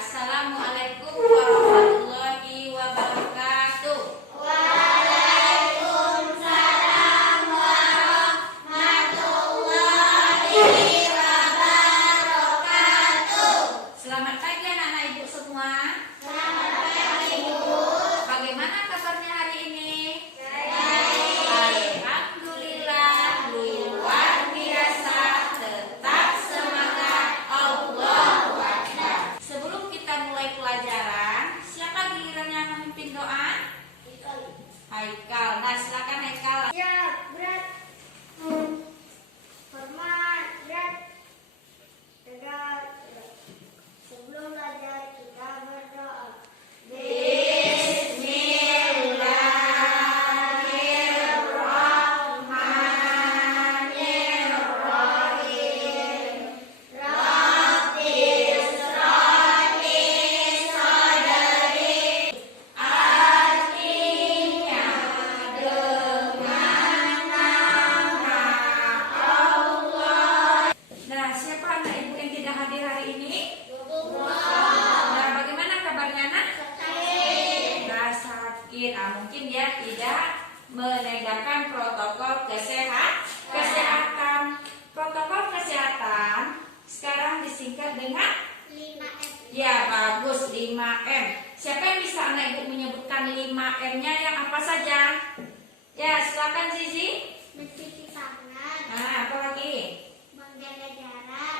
Assalamualaikum warahmatullahi wabarakatuh. Waalaikumsalam warahmatullahi wabarakatuh. Selamat pagi anak-anak ibu semua. Selamat pagi, Bu. Bagaimana kabarnya hari ini? Baik. Alhamdulillah, luar biasa. Tetap semangat. Allahu Akbar. Sebelum kita mulai pelajaran, siapa gilirannya memimpin doa? Haikal. Nah, silakan Haikal. Ya, berat. Hormat, berat. Tegak. Sebelum belajar kita berdoa. Bismillahirrahmanirrahim. Rabbi israh li sadri. Artinya dengan nama Allah. Nah, siapa anak ibu yang tidak hadir hari ini? Wow. Nah, bagaimana kabarnya anak? Sakit. Nah, sakit. Mungkin dia tidak menegakkan protokol kesehatan. Protokol kesehatan sekarang disingkat dengan 5M. ya bagus 5M. Siapa yang bisa anak ibu menyebutkan 5M-nya yang apa saja? Ya, silakan Zizi. Mencuci tangan, Nah, apa lagi? menjaga jarak,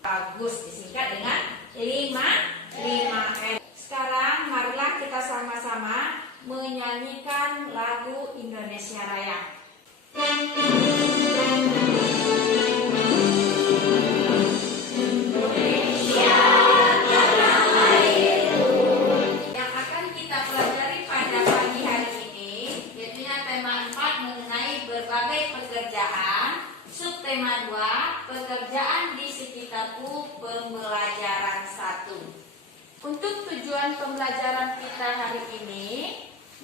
Bagus disingkat dengan 5M. Sekarang marilah kita sama-sama menyanyikan lagu Indonesia Raya. Yang akan kita pelajari pada pagi hari ini yaitu tema 4 mengenai berbagai pekerjaan. Subtema 2, pekerjaan di sekitarku, pembelajaran 1. Untuk tujuan pembelajaran kita hari ini,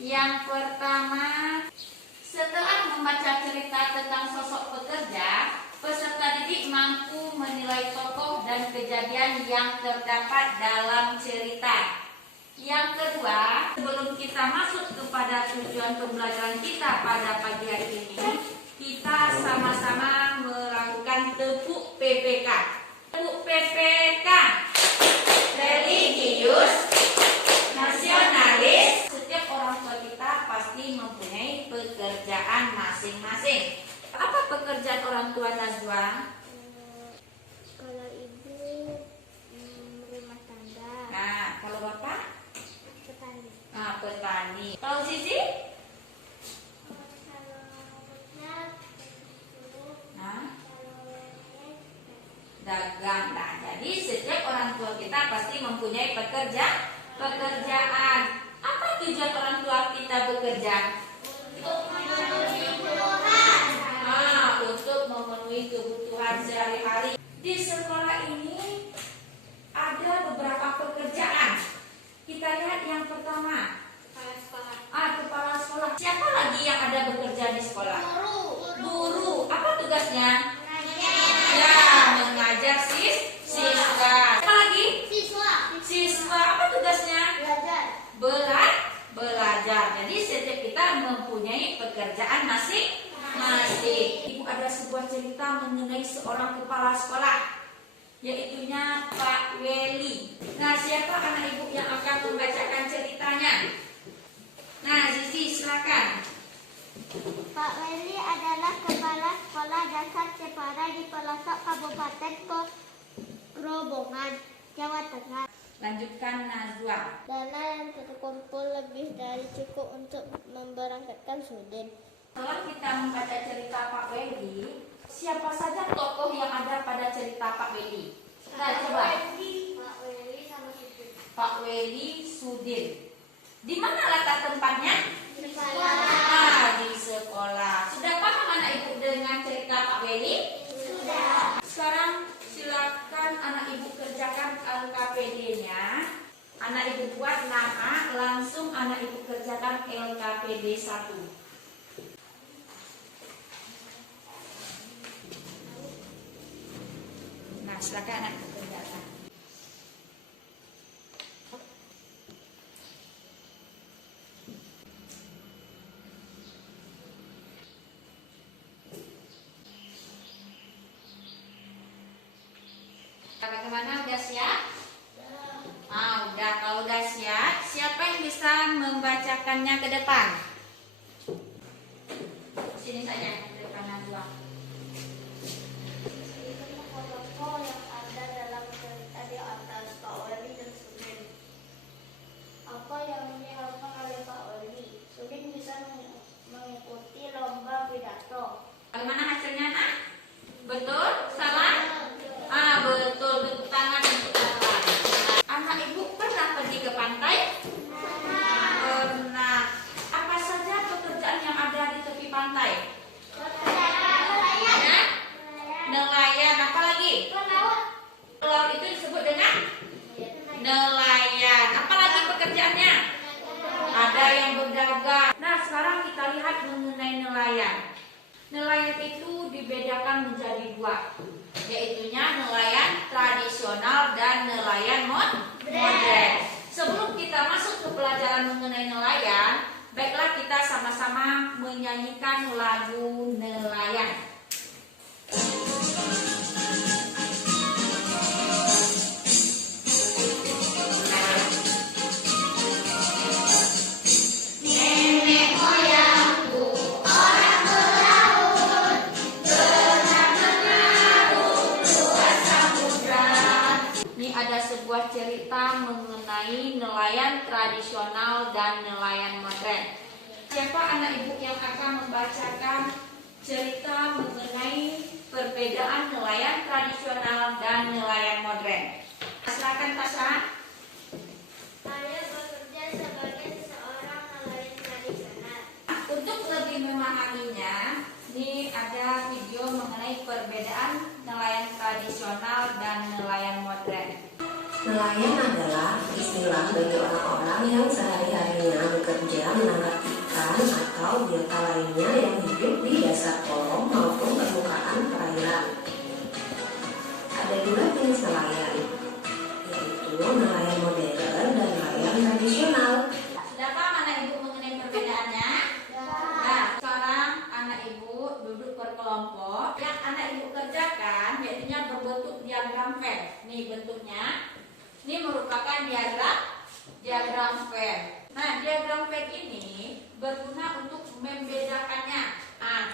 yang pertama, setelah membaca cerita tentang sosok pekerja, peserta didik mampu menilai tokoh dan kejadian yang terdapat dalam cerita. Yang kedua, sebelum kita masuk kepada tujuan pembelajaran kita pada pagi hari ini, kita sama-sama melakukan tepuk PPK. Tepuk PPK. Religius, nasionalis. Setiap orang tua kita pasti mempunyai pekerjaan masing-masing. Apa pekerjaan orang tua Najwa? kalau ibu rumah tangga, Nah, kalau bapak? petani. Nah, petani. Kalau Sisi? Kalau robotnya guru, Nah, kalau nenek dagang. Nah, jadi setiap orang tua kita pasti mempunyai pekerjaan. Apa tujuan orang tua kita bekerja? untuk memenuhi kebutuhan. Untuk memenuhi kebutuhan sehari-hari. Di sekolah ini ada beberapa pekerjaan. Kita lihat yang pertama. Kepala sekolah. Kepala sekolah. Siapa lagi yang ada bekerja di sekolah? Guru. Apa tugasnya? Ya, mengajar siswa. Apa lagi? Siswa. Apa tugasnya? Belajar. Jadi setiap kita mempunyai pekerjaan masing-masing. Ibu ada sebuah cerita mengenai seorang kepala sekolah, yaitunya Pak Weli. Nah, siapa anak ibu yang akan membacakan ceritanya? Nah, Zizi silakan. Pak Weli adalah kepala sekolah dasar Jepara di pelosok Kabupaten Grobogan, Jawa Tengah. Lanjutkan Najwa. Dana yang terkumpul lebih dari cukup untuk memberangkatkan Sudin. Setelah kita membaca cerita Pak Weli, siapa saja tokoh yang ada pada cerita Pak Weli? Nah, coba. Pak Weli sama Sudin. Pak Weli Sudin. Di mana letak tempatnya? Di sekolah. Di sekolah. Sudah paham anak ibu dengan cerita Pak Weli? Sudah. Sekarang silakan anak ibu kerjakan LKPD-nya. Anak ibu buat nama, langsung anak ibu kerjakan LKPD 1. Nah, silakan anak ibu kerjakan. Bagaimana, udah siap? Udah. Kalau udah siap, siapa yang bisa membacakannya ke depan? Sini saja, ke depan dua. Tokoh yang ada dalam cerita di atas, Pak Oli dan Sudin. Apa yang dilakukan oleh Pak Oli? Sudin bisa mengikuti lomba pidato. Bagaimana hasilnya, nak? Betul? Salah? Betul. Bentuk tangan, bentuk tangan. Anak ibu pernah pergi ke pantai? Pernah. Apa saja pekerjaan yang ada di tepi pantai? Nelayan. Apa lagi? Pelaut itu disebut dengan nelayan. Apa lagi pekerjaannya? Ada yang berdagang. Nah, sekarang kita lihat mengenai nelayan. Nelayan itu dibedakan menjadi dua, yaitunya nelayan tradisional dan nelayan modern. Sebelum kita masuk ke pelajaran mengenai nelayan, baiklah kita sama-sama menyanyikan lagu nelayan. Sebuah cerita mengenai nelayan tradisional dan nelayan modern. Siapa anak ibu yang akan membacakan cerita mengenai perbedaan nelayan tradisional dan nelayan modern? Silakan, Tasya. Saya bekerja sebagai seorang nelayan tradisional. Untuk lebih memahaminya, ini ada video mengenai perbedaan nelayan tradisional dan nelayan modern. Nelayan adalah istilah bagi orang-orang yang sehari-harinya bekerja menangkap ikan atau biota lainnya yang hidup di dasar kolam maupun permukaan perairan. Ada dua jenis nelayan, yaitu nelayan modern dan nelayan tradisional. Sudah paham anak ibu mengenai perbedaannya? Nah, sekarang anak ibu duduk berkelompok. Yang anak ibu kerjakan yaitu berbentuk diagram Venn. Nih bentuknya. Ini merupakan diagram Venn. Nah, diagram Venn ini berguna untuk membedakannya.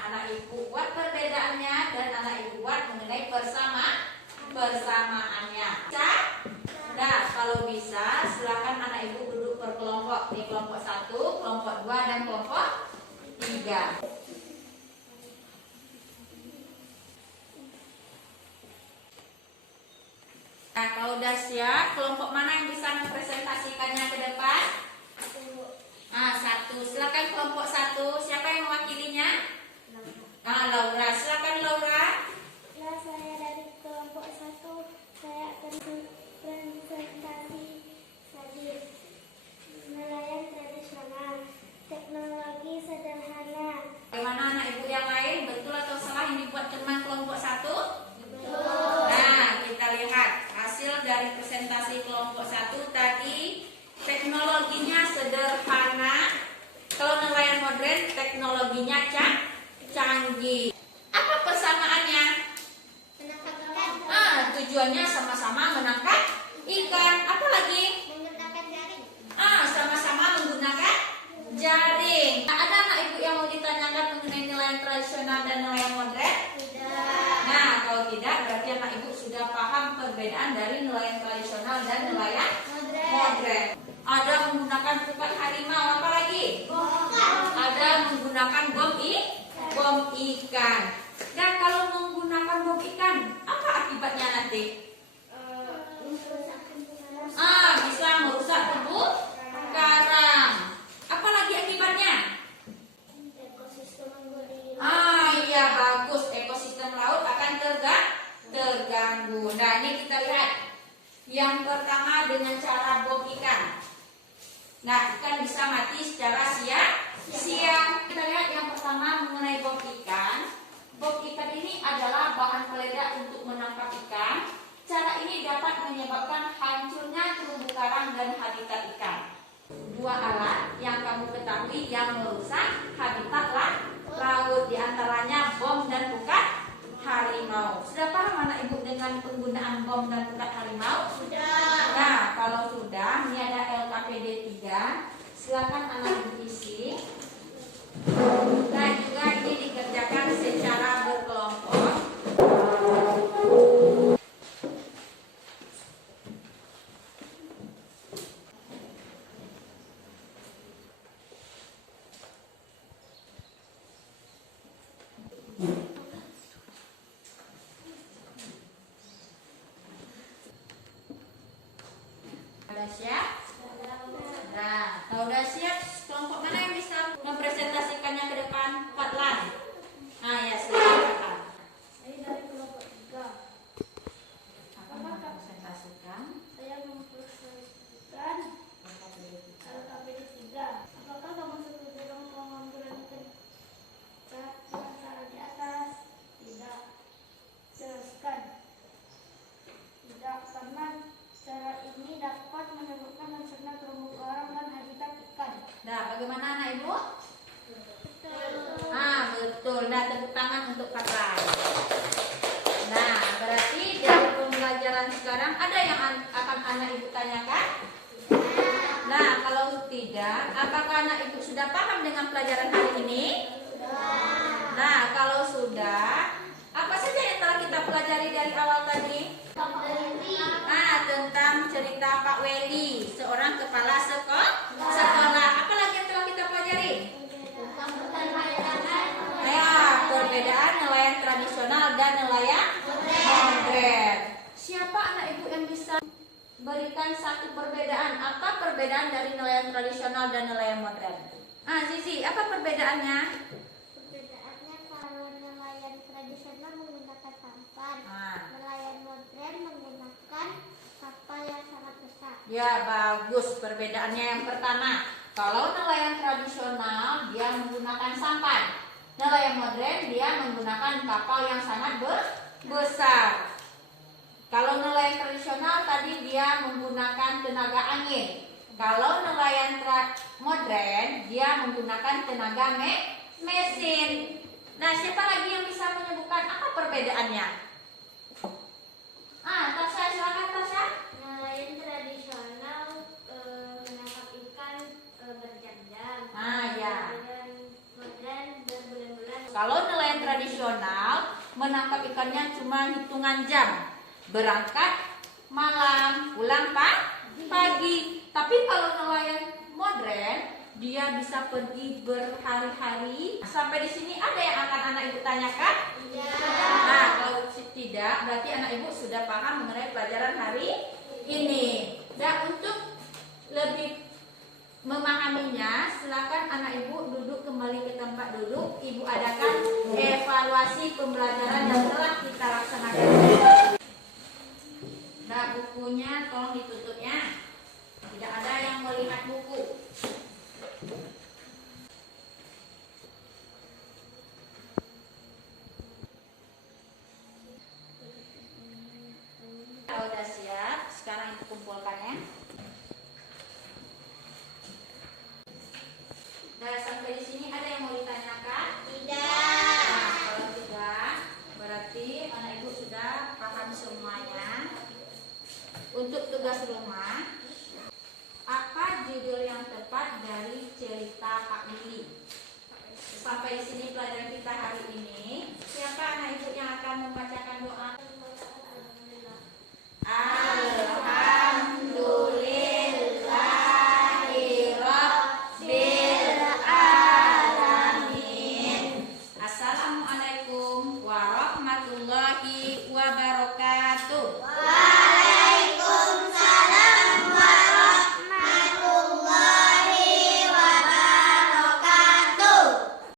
Anak ibu buat perbedaannya dan anak ibu buat mengenai persamaannya. Bisa? Nah, kalau bisa, silakan anak ibu duduk berkelompok. Di kelompok 1, kelompok 2, dan kelompok 3. Nah, kalau udah siap, kelompok mana yang bisa mempresentasikannya ke depan? Satu. Silakan kelompok 1. Siapa yang mewakilinya? Laura. Silakan Laura. Ya, saya dari kelompok 1. Saya akan presentasi tadi nelayan tradisional, teknologi sederhana. Bagaimana anak ibu yang lain? Betul atau salah yang dibuat teman kelompok 1? Betul. Nah, kita lihat hasil dari presentasi kelompok 1 tadi. Teknologinya sederhana. Kalau nelayan modern, teknologinya canggih. Apa persamaannya? Menangkap ikan. Tujuannya sama-sama menangkap ikan. Apa lagi? Menggunakan jaring. Sama-sama menggunakan jaring. Ada anak ibu yang mau ditanyakan mengenai nelayan tradisional dan nelayan modern? Tidak. Nah, kalau tidak berarti anak ibu sudah paham perbedaan dari nelayan tradisional dan nelayan modern. Ada menggunakan pukat harimau, apa lagi? Ada menggunakan bom ikan. Dan kalau menggunakan bom ikan, apa akibatnya nanti? Bisa merusak terumbu karang. Apa lagi akibatnya? Ekosistem mengguni. Iya bagus, ekosistem laut akan terganggu. Nah, ini kita lihat yang pertama dengan cara bom ikan. Nah, ikan bisa mati secara siang. Kita lihat yang pertama mengenai bom ikan. Bom ikan ini adalah bahan peledak untuk menangkap ikan. Cara ini dapat menyebabkan hancurnya terumbu karang dan habitat ikan. Dua alat yang kamu ketahui yang merusak habitat laut, diantaranya bom dan pukat harimau. sudah paham anak ibu dengan penggunaan bom dan pukat harimau? Sudah. Nah, kalau sudah, ini ada LKPD 3. Silakan anak ibu isi. Nah, juga ini dikerjakan secara berkelompok. Sudah siap? Nah, kalau udah siap, kelompok mana yang bisa mempresentasikannya ke depan? Fatlan. Nah, ya silakan. Ini dari kelompok 3. Apa yang presentasikan? Saya mempresentasikan LKPD 3. Apakah kamu setuju dengan pengambilan cara di atas? Tidak. Jelaskan. Tidak, karena cara ini dapat menyebabkan rencana terumbu karang dan habitat ikan. Nah, bagaimana anak ibu? Betul. Betul. Nah, tepuk tangan untuk Fatlan. Nah, berarti dari pembelajaran sekarang ada yang akan anak ibu tanyakan? Nah, kalau tidak, apakah anak ibu sudah paham dengan pelajaran hari ini? Nah, kalau sudah, apa saja yang telah kita pelajari dari awal tadi? Tentang cerita Pak Weli, seorang kepala sekolah. Apa lagi yang telah kita pelajari? Ya, perbedaan nelayan tradisional dan nelayan modern. Siapa anak ibu yang bisa berikan satu perbedaan? Apa perbedaan dari nelayan tradisional dan nelayan modern? Zizi, apa perbedaannya? Perbedaannya kalau nelayan tradisional menggunakan sampan, Ah. nelayan modern menggunakan kapal yang sangat besar. Ya, bagus. Perbedaannya yang pertama, kalau nelayan tradisional dia menggunakan sampan. Nelayan modern dia menggunakan kapal yang sangat besar. Kalau nelayan tradisional tadi dia menggunakan tenaga angin. Kalau nelayan modern dia menggunakan tenaga mesin. Nah, siapa lagi yang bisa menyebutkan apa perbedaannya? Tasya, silakan Tasya. Nelayan tradisional menangkap ikan berjam-jam. Ya. Nelayan modern berbulan-bulan. Kalau nelayan tradisional menangkap ikannya cuma hitungan jam. Berangkat malam, pulang pagi. Tapi kalau nelayan modern dia bisa pergi berhari-hari. Sampai di sini ada yang akan anak ibu tanyakan? Nah, kalau tidak, berarti anak ibu sudah paham mengenai pelajaran hari ini. Dan untuk lebih memahaminya, silakan anak ibu duduk kembali ke tempat duduk. Ibu adakan evaluasi pembelajaran yang telah kita laksanakan. Nah, bukunya tolong ditutupnya. Tidak ada yang melihat buku. Kalau udah siap, sekarang itu kumpulkannya. Nah, sampai di sini ada yang mau ditanyakan? Nah, kalau tidak, berarti anak ibu sudah paham semuanya. Untuk tugas rumah, apa judul yang tepat dari cerita Pak Willy? Sampai di sini pelajaran kita hari ini.